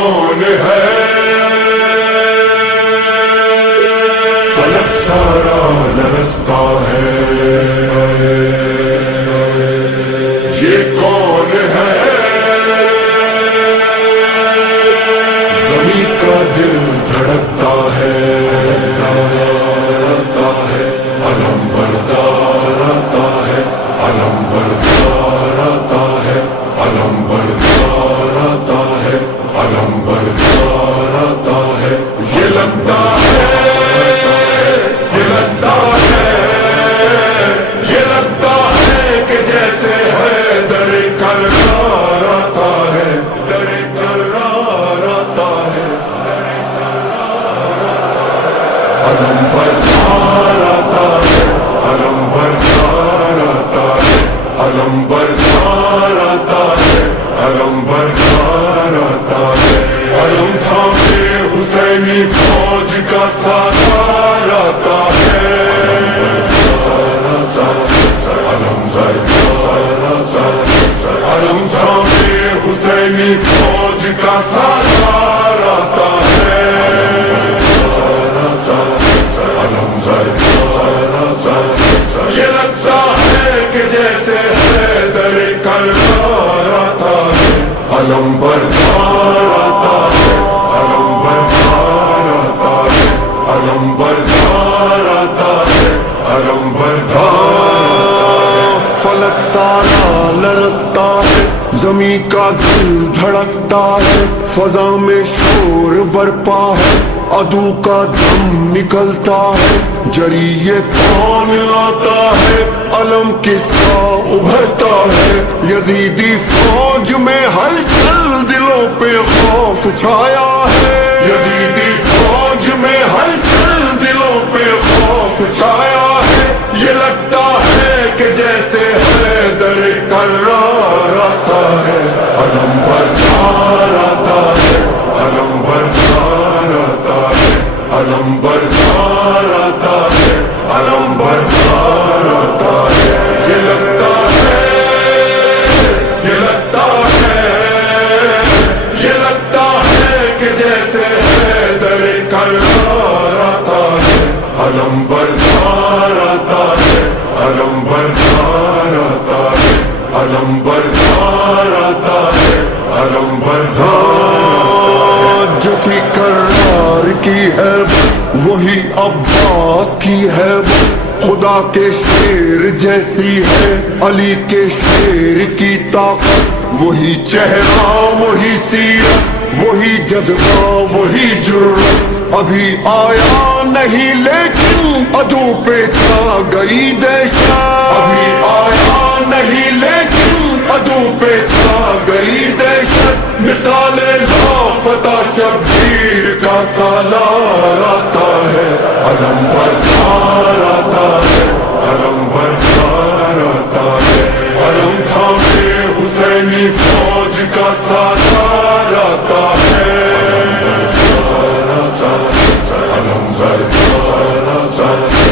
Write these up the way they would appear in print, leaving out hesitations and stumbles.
کون ہے؟ فلک سارا لرزتا ہے، یہ کون ہے؟ زمین کا دل دھڑکتا ہے، علم بردار آتا ہے، علم بردار آتا ہے، علم بردار آتا ہے، علم بردار آتا ہے۔ یہ لگتا ہے، یہ لگتا ہے، یہ لگتا ہے کہ جیسے ہے در کرار آتا ہے، در کرار آتا ہے، علم بردار آتا ہے، علم بردار آتا ہے، علم بردار آتا ہے، علم بردار آتا ہے۔ علم تھامے حسینی فوج کا سالار آتا ہے، علم بردار آتا ہے، علم تھامے حسینی فوج کا سالار آتا ہے، علم بردار آتا ہے۔ یہ لگتا ہے کہ جیسے حیدر کرار آتا ہے، علم بردار آتا ہے، علم بردار آتا ہے، علم بردار آتا ہے، علم بردار۔ فلک سارا لرزتا ہے، زمین کا دل دھڑکتا ہے، فضا میں شور برپا ہے، عدو کا دم نکلتا ہے، جریے کون آتا ہے، علم کس کا ابھرتا ہے۔ یزیدی فوج میں ہلچل، دلوں پہ خوف چھایا ہے، یزیدی فوج میں ہلچل، دلوں پہ خوف چھایا ہے۔ یہ لگتا ہے کہ جیسے حیدر کرار آتا ہے، علم بردار آتا ہے، علم بردار آتا ہے، علم بردار آتا ہے، علم بردار آتا ہے۔ یہ لگتا ہے، یہ لگتا ہے، یہ لگتا ہے کہ جیسے حیدر کرار آتا ہے، علم بردار آتا ہے، علم بردار آتا ہے، علم بردار آتا ہے، علم بردار۔ جو تھی کرار کی ہے وہی عباس کی ہے، خدا کے شیر جیسی ہے علی کے شیر کی طاقت، وہی چہرہ وہی سیرت، وہی جذبہ وہی جرت، ابھی آیا نہیں لیکن عدو پہ چھا گئی دہشت، ابھی آیا نہیں لیکن عدو پہ چھا گئی دہشت۔ مثال لافتہ شبیر کا سالار آتا ہے، علم بردار آتا ہے، علم بردار آتا ہے، علم تھامے حسینی فوج کا سالار آتا ہے، علم بردار آتا ہے،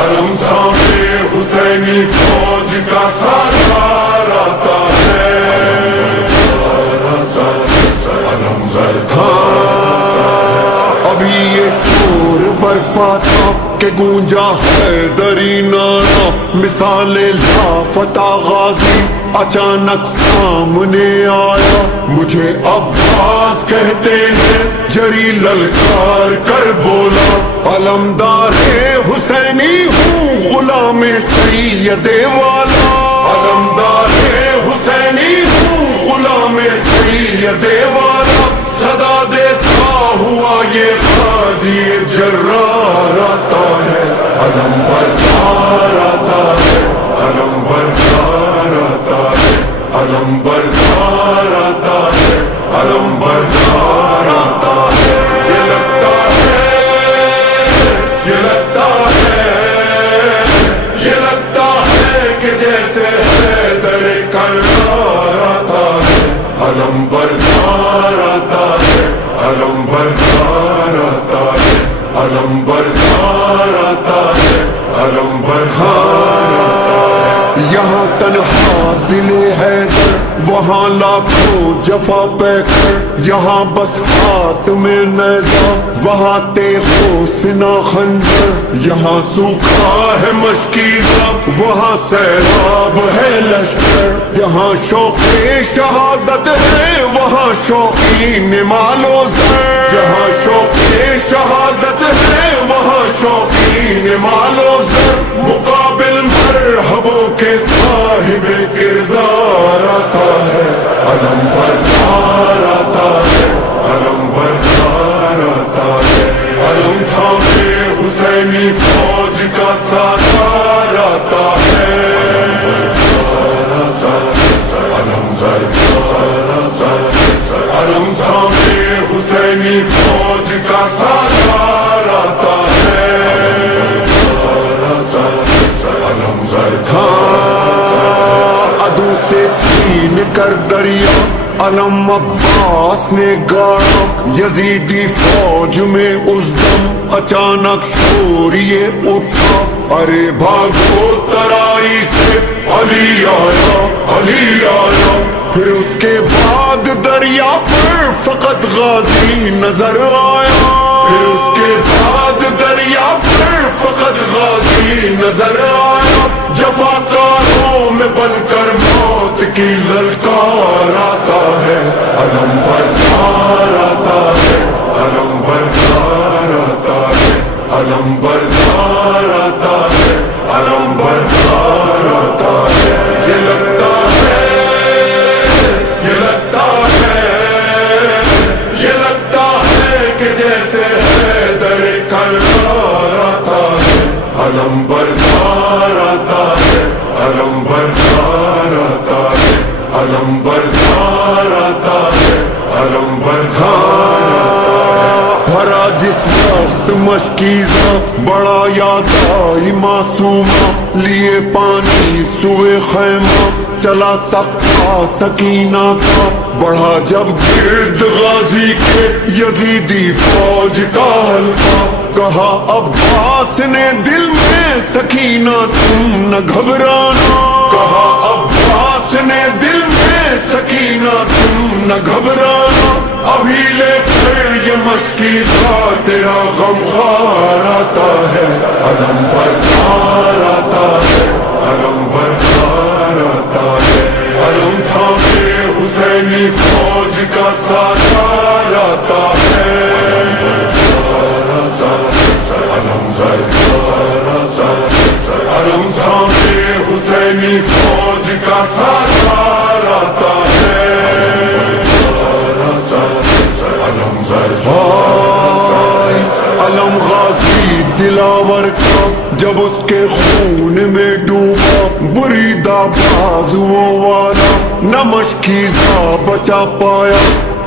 علم تھامے حسینی فوج کا سالار آتا ہے، علم بردار۔ ابھی یہ شور برپا تھا کہ گونجا حیدری نعرہ، مثال لافتہ غازی اچانک سامنے آیا، مجھے عباس کہتے ہیں، جری للکار کر بولا، علمدار حسینی ہوں غلام سید والا، علمدار حسینی ہوں غلام سید والا، صدا دیتا ہوا یہ غازی جرار آتا ہے، علم بردار آتا ہے، علم بردار آتا ہے، علم بردار آتا ہے، علم بردار آتا ہے۔ یہ لگتا ہے، یہ لگتا ہے، یہ لگتا ہے کہ جیسے حیدر کرار آتا ہے، علم بردار آتا ہے، علم بردار آتا ہے، علم بردار آتا ہے، علم بردار آتا ہے۔ یہاں تنہا دل حیدر، وہاں لاکھوں جفا پہ کر، یہاں بس ہاتھ میں نیزہ، وہاں تیغ و سنا خنجر، یہاں سوکھا ہے مشکی زب، وہاں سیلاب ہے لشکر، یہاں شوق شہادت ہے، وہاں شوقین مال و زر، یہاں شوق شہادت ہے، وہاں شوقین مال و زر، مقابل مرحبوں کے صاحب کردار آتا ہے، علم بردار آتا ہے، علم بردار آتا ہے، علم تھامے حسینی فوج کا سالار آتا ہے، علم تھامے حسینی فوج کا سالار آتا ہے، عدو سے چھین کر دریا علم عباس نے گاڑا، یزیدی فوج میں اس دم اچانک شور یہ اٹھا، ارے بھاگو ترائی سے علی آیا، علی آیا، پھر اس کے بعد دریا پر فقط غازی نظر آیا، پھر اس کے بعد دریا پر فقط غازی نظر آیا، جفاکاروں میں بن کر موت کی للکار آتا ہے، علم بردار آتا ہے، علم بردار آتا ہے، علم بردار آتا ہے، علم بردار آتا ہے، یہ لگتا ہے، یہ لگتا ہے، یہ لگتا ہے کہ جیسے حیدر کرار آتا ہے، علم بردار آتا ہے، علم بردار آتا ہے، علم بردار آتا ہے، علم بردار بھرا جس وقت مشکیزہ، بڑا یاد آئی معصومہ، لیے پانی سوئے خیمہ، چلا سکتا سکینہ کا، بڑھا جب گرد غازی کے یزیدی فوج کا حلقہ، کہا عباس نے دل میں سکینہ تم نہ گھبرانا، کہا عباس نے دل میں سکینہ تم نہ گھبرانا، ابھی لے کر یہ مشکیزہ تیرا غم خوار آتا ہے، علم بردار آتا ہے، علم بردار آتا ہے، علم تھامے حسینی فوج کا سالار آتا ہے، علم تھامے حسینی فوج کا سالار آتا ہے، علم غازی دلاور کا جب اس کے خون میں ڈوبا، بریدہ بازو والا نہ مشکیزہ بچا پایا،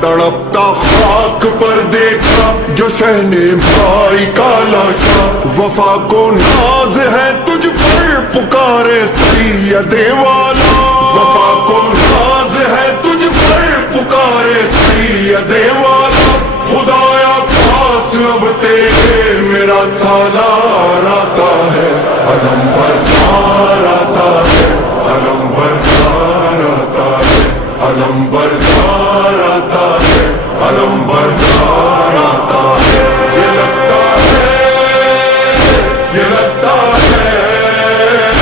تڑپتا خاک پر دیکھا جو شہن بھائی کا لاشا، وفا کو ناز ہے تجھ پر پکارے سید والا، وفا کو ناز ہے تجھ پر پکارے سید والا، خدایا پاس اب تیرے میرا سالار آتا ہے، علم بردار آتا ہے، علم بردار آتا ہے، علم بردار آتا ہے، علم بردار آتا ہے، یہ لگتا ہے، یہ لگتا ہے،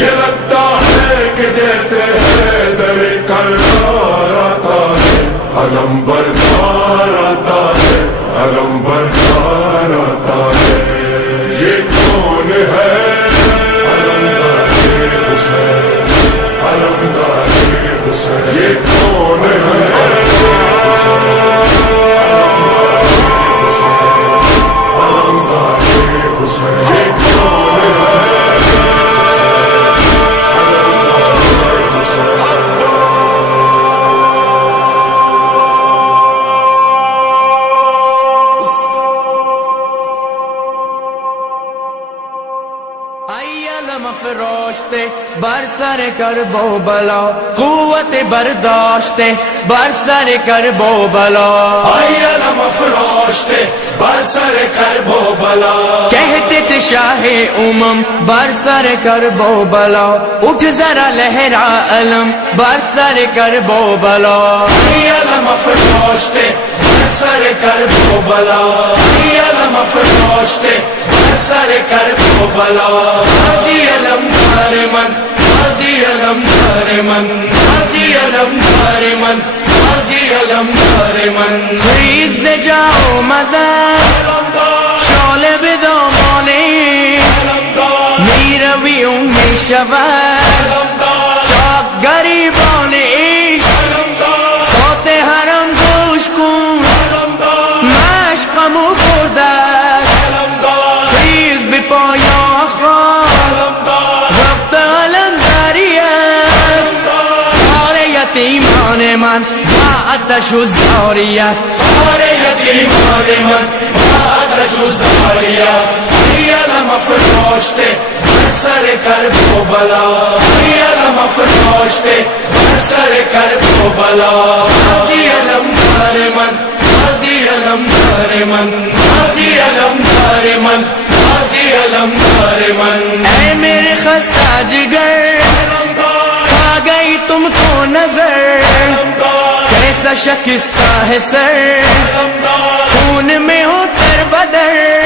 یہ لگتا ہے کہ جیسے حیدر کرار آتا ہے، علم بردار آتا ہے، علم بردار آتا ہے، یہ کون ہے؟ علمدار حسین، علمدار حسین، یہ کون ہے؟ برسر کرب و بلا قوت برداشت برسر کرب و بلا آئی علم افراشت برسر کرب و بلا کہتے تھے شاہ امم برسر کرب و بلا اٹھ ذرا لہرا علم برسر کرب و بلا آئی علم افراشت برسر کرب و بلا آئی علم افراشت برسر کرب و بلا غازی علم دار من غازی علم دار من غازی علم دار من غازی علم دار من خیز جاؤ مزن شعله به دامانه میرویم میشود چاک گریبان عشق صوت حرم گوش کن مشقمو بردد خیز به پایان خواب وقت علم داری است کار یتیمان من با آتش و زاری است کار یتیمان من با آتش و زاری است ای علم افراشت برسر کرب و بلا ای علم افراشت برسر کرب و بلا غازی علم دار من غازی علم دار من غازی علم دار من غازی علم دار من اے میرے خستہ جگر کھا گئی تم کو نظر کیسا شکستہ ہے سر خون میں ہو تر بدر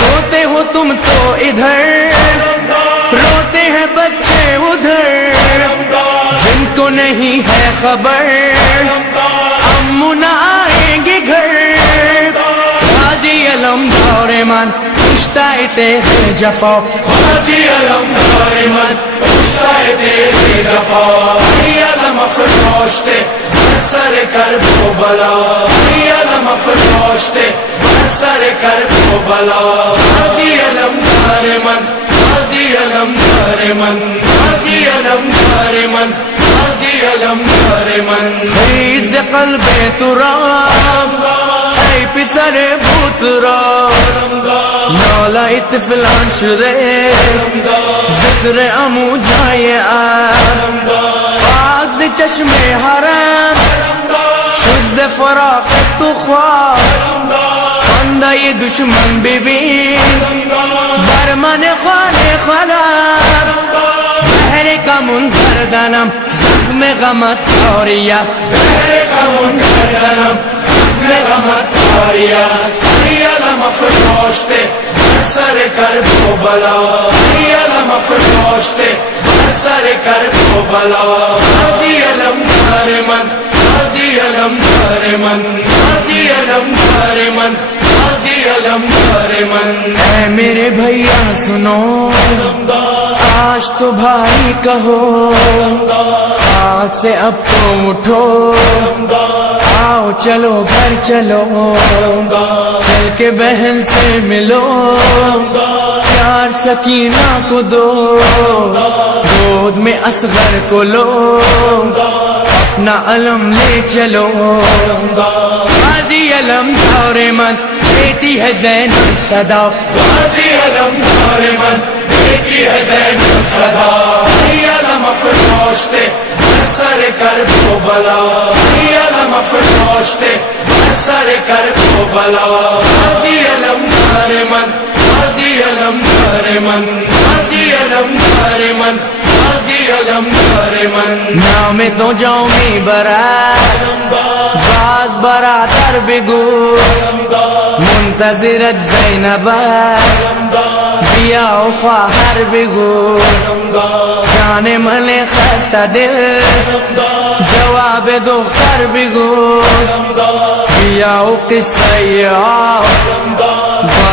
سوتے ہو تم تو ادھر روتے ہیں بچے ادھر جن کو نہیں ہے خبر امو نہ آئیں گے گھر غازی علم دور من پشتائے تیرے جفا غازی علم دار من پشتائے تیرے جفا ای علم افراشت برسر کرب و بلا ای علم افراشت برسر کرب و بلا غازی علم دار من غازی علم دار من غازی علم دار من غازی علم دار من خیز قلب تراب ای پسر بوتراب نالایت فلان شده ذکر امو جای خاک ز چشم حرم شد ز فراق تو خواب خنده دشمن ببین بر من خال خلم بهر کمون کردنم زخم غمت کاری است بهر کمون کردنم زخم غمت کاری است ای علم افراشت برسر کرب و بلا ای علم افراشت برسر کرب و بلا غازی علم دار من غازی علم دار من غازی علم دار من غازی علم دار من اے میرے بھیا سنو آج تو بھائی کہو خاک سے اب تو اٹھو آؤ چلو گھر چلو چل کے بہن سے ملو پیار سکینہ کو دو گود میں اصغر کو لو اپنا علم لے چلو غازی علم دور من بیٹی ہے زینب صدا غازی علم دار من بیٹی ہے زینب صدا ای علم افراشت برسر کرب و بلا ای علم افراشت برسر کرب و بلا غازی علم دار من غازی علم دار من غازی علم دار من غازی علم دار من نام تو جاؤں برات باز برادر بگو منتظرت زینبت بیا و خواهر بگو جان من خسته دل جواب دختر بگو بیا و قصه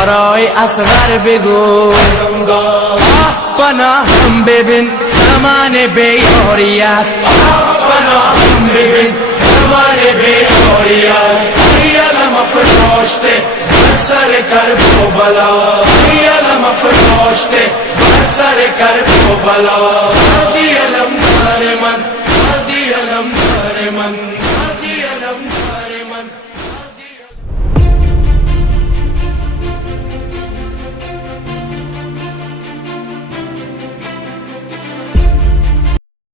برای اصغر بگو پناهم ببین زمان بیاری است پناهم ببین زمان بیاری است ای علم افراشت برسر کرب و بلا ای علم افراشت برسر کرب و بلا غازی علم دار من غازی علم دار من غازی علم دار من